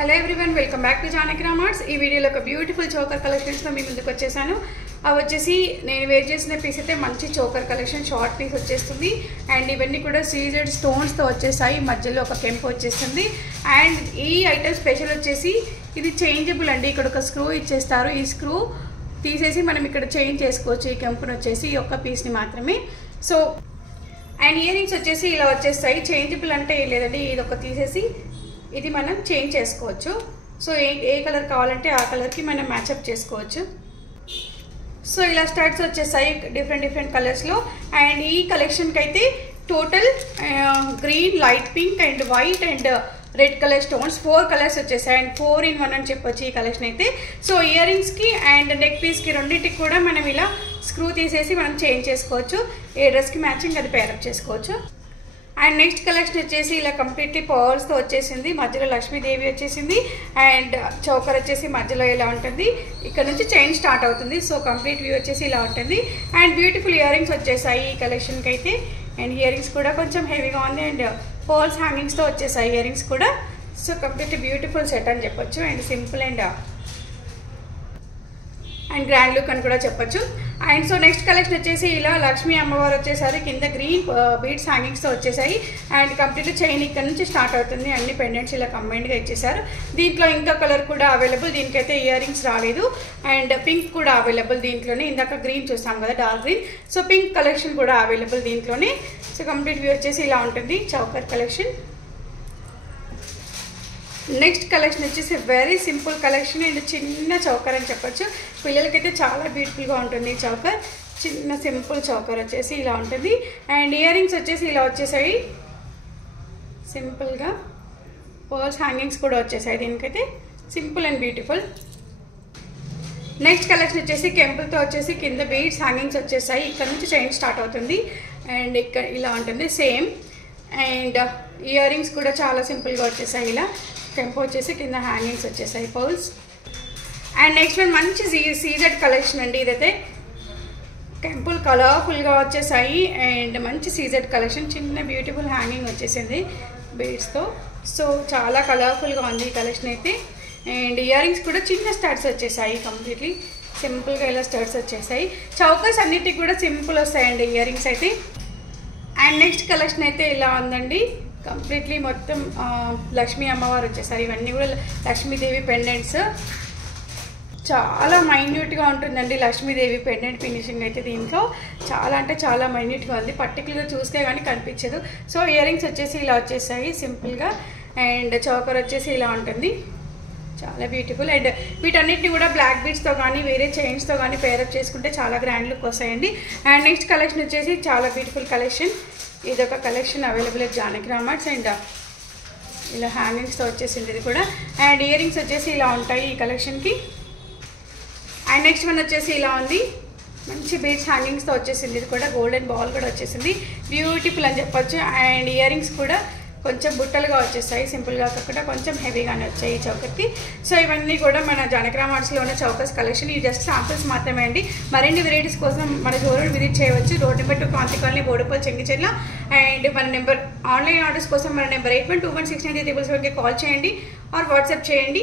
Hello everyone, welcome back to Janaki Ram Arts. ఈ వీడియోలో ఒక బ్యూటిఫుల్ చోకర్ కలెక్షన్స్తో మీ ముందుకు వచ్చేసాను. అవి వచ్చేసి నేను వేర్ చేసిన పీస్ అయితే మంచి చోకర్ కలెక్షన్, షార్ట్ పీస్ వచ్చేస్తుంది. అండ్ ఇవన్నీ కూడా సీజెడ్ స్టోన్స్తో వచ్చేసాయి, మధ్యలో ఒక కెంపు వచ్చేస్తుంది. అండ్ ఈ ఐటమ్ స్పెషల్ వచ్చేసి ఇది చేంజబుల్ అండి. ఇక్కడ ఒక స్క్రూ ఇచ్చేస్తారు, ఈ స్క్రూ తీసేసి మనం ఇక్కడ చేంజ్ చేసుకోవచ్చు. ఈ కెంపును వచ్చేసి ఈ ఒక్క పీస్ని మాత్రమే. సో అండ్ ఇయర్ రింగ్స్ వచ్చేసి ఇలా వచ్చేస్తాయి. చేంజబుల్ అంటే ఏం లేదండి, ఇది ఒక తీసేసి ఇది మనం చేంజ్ చేసుకోవచ్చు. సో ఏ కలర్ కావాలంటే ఆ కలర్కి మనం మ్యాచప్ చేసుకోవచ్చు. సో ఇలా స్టడ్స్ వచ్చేసాయి డిఫరెంట్ కలర్స్లో. అండ్ ఈ కలెక్షన్కి అయితే total green, light pink and white and red colour stones 4 colours వచ్చేసాయి. అండ్ 4 in 1 అని చెప్పొచ్చు ఈ కలెక్షన్ అయితే. సో ఇయర్ రింగ్స్కి అండ్ నెక్ పీస్కి రెండింటికి కూడా మనం ఇలా స్క్రూ తీసేసి మనం చేంజ్ చేసుకోవచ్చు. ఏ డ్రెస్కి మ్యాచింగ్ అది పేరప్ చేసుకోవచ్చు. అండ్ నెక్స్ట్ కలెక్షన్ వచ్చేసి ఇలా కంప్లీట్లీ పర్ల్స్తో వచ్చేసింది. మధ్యలో లక్ష్మీదేవి వచ్చేసింది. అండ్ చౌకర్ వచ్చేసి మధ్యలో ఇలా ఉంటుంది. ఇక్కడ నుంచి చైన్ స్టార్ట్ అవుతుంది. సో కంప్లీట్ వ్యూ వచ్చేసి ఇలా ఉంటుంది. అండ్ బ్యూటిఫుల్ ఇయర్ రింగ్స్ వచ్చేసాయి ఈ కలెక్షన్కి అయితే. అండ్ ఇయర్ రింగ్స్ కూడా కొంచెం హెవీగా ఉంది. అండ్ పర్ల్స్ హ్యాంగింగ్స్తో వచ్చేసాయి ఇయర్ రింగ్స్ కూడా. సో కంప్లీట్ బ్యూటిఫుల్ సెట్ అని చెప్పొచ్చు. And simple and grand look అని కూడా చెప్పొచ్చు. అండ్ సో నెక్స్ట్ కలెక్షన్ వచ్చేసి ఇలా లక్ష్మీ అమ్మవారు వచ్చేసారి. కింద గ్రీన్ బీడ్స్ హ్యాంగింగ్స్తో వచ్చేసాయి. అండ్ కంప్లీట్ చైన్ ఇక్కడ నుంచి స్టార్ట్ అవుతుంది. అన్ని పెండెంట్స్ ఇలా కంబైన్డ్గా ఇచ్చేసారు. దీంట్లో ఇంకా కలర్ కూడా అవైలబుల్. దీనికైతే ఇయర్ రింగ్స్ రాలేదు. అండ్ పింక్ కూడా అవైలబుల్ దీంట్లోనే. ఇందాక గ్రీన్ చూస్తాం కదా, dark green. So pink collection కూడా అవైలబుల్ దీంట్లోనే. సో కంప్లీట్ వ్యూ వచ్చేసి ఇలా ఉంటుంది చౌకర్ కలెక్షన్. నెక్స్ట్ కలెక్షన్ వచ్చేసి వెరీ సింపుల్ కలెక్షన్ అండ్ చిన్న చౌకర్ అని చెప్పొచ్చు. పిల్లలకైతే చాలా బ్యూటిఫుల్గా ఉంటుంది ఈ చౌకర్. చిన్న సింపుల్ చౌకర్ వచ్చేసి ఇలా ఉంటుంది. అండ్ ఇయర్ రింగ్స్ వచ్చేసి ఇలా వచ్చేసాయి సింపుల్గా. పర్ల్స్ హ్యాంగింగ్స్ కూడా వచ్చేసాయి దీనికైతే. Simple and beautiful. Next collection వచ్చేసి కెంపుల్తో వచ్చేసి కింద బీడ్స్ హ్యాంగింగ్స్ వచ్చేసాయి. ఇక్కడ నుంచి చైన్ స్టార్ట్ అవుతుంది. అండ్ ఇక్కడ ఇలా ఉంటుంది సేమ్. అండ్ ఇయర్ రింగ్స్ కూడా చాలా సింపుల్గా వచ్చేసాయి ఇలా. కెంపు వచ్చేసి కింద హ్యాంగింగ్స్ వచ్చేసాయి పర్ల్స్. అండ్ నెక్స్ట్ వన్ మంచి సీజెడ్ కలెక్షన్ అండి. ఇదైతే కెంపుల్ కలర్ఫుల్గా వచ్చేసాయి. అండ్ మంచి సీజెడ్ కలెక్షన్. చిన్న బ్యూటిఫుల్ హ్యాంగింగ్ వచ్చేసింది బీడ్స్తో. సో చాలా కలర్ఫుల్గా ఉంది ఈ కలెక్షన్ అయితే. అండ్ ఇయర్ రింగ్స్ కూడా చిన్న స్టడ్స్ వచ్చేసాయి. కంప్లీట్లీ సింపుల్గా ఇలా స్టడ్స్ వచ్చేసాయి. చౌకర్స్ అన్నిటికి కూడా సింపుల్ వస్తాయండి ఇయర్ రింగ్స్ అయితే. అండ్ నెక్స్ట్ కలెక్షన్ అయితే ఇలా ఉందండి. కంప్లీట్లీ మొత్తం లక్ష్మీ అమ్మవారు వచ్చేసారు. ఇవన్నీ కూడా లక్ష్మీదేవి పెండెంట్స్. చాలా మైన్యూట్గా ఉంటుందండి లక్ష్మీదేవి పెండెంట్ ఫినిషింగ్ అయితే. దీంట్లో చాలా అంటే చాలా మైన్యూట్గా ఉంది. పర్టికులర్గా చూస్తే కానీ కనిపించదు. సో ఇయర్ రింగ్స్ వచ్చేసి ఇలా వచ్చేసాయి సింపుల్గా. అండ్ చౌకర్ వచ్చేసి ఇలా ఉంటుంది. చాలా బ్యూటిఫుల్. అండ్ వీటన్నిటిని కూడా బ్లాక్ బీడ్స్తో కానీ వేరే చైన్స్తో కానీ పేరప్ చేసుకుంటే చాలా గ్రాండ్ లుక్ వస్తాయండి. అండ్ నెక్స్ట్ కలెక్షన్ వచ్చేసి చాలా బ్యూటిఫుల్ కలెక్షన్. ఇదొక collection available at Janaki Ram Arts. And ఇలా హ్యాంగింగ్స్తో వచ్చేసింది ఇది కూడా. అండ్ ఇయర్ రింగ్స్ వచ్చేసి ఇలా ఉంటాయి ఈ కలెక్షన్కి. అండ్ నెక్స్ట్ వన్ వచ్చేసి ఇలా ఉంది. మంచి బీడ్స్ హ్యాంగింగ్స్తో వచ్చేసింది ఇది కూడా. గోల్డెన్ బాల్ కూడా వచ్చేసింది. బ్యూటిఫుల్ అని చెప్పొచ్చు. అండ్ ఇయర్ రింగ్స్ కూడా కొంచెం బుట్టలుగా వచ్చేసాయి. సింపుల్గా కాకుండా కొంచెం హెవీగానే వచ్చాయి ఈ చౌకర్కి. సో ఇవన్నీ కూడా మన జానకి రామార్ట్స్లో ఉన్న చౌకర్స్ కలెక్షన్. ఇవి జస్ట్ శాంపిల్స్ మాత్రమే అండి. మరిన్ని వెరైటీస్ కోసం మన షోరూమ్ విజిట్ చేయవచ్చు. Road number 2 Kanthi colony, Bodupalli, Chengicherla. And మన నెంబర్ ఆన్లైన్ ఆర్డర్స్ కోసం మన నెంబర్ 8121693777కి కాల్ చేయండి ఆర్ వాట్సాప్ చేయండి.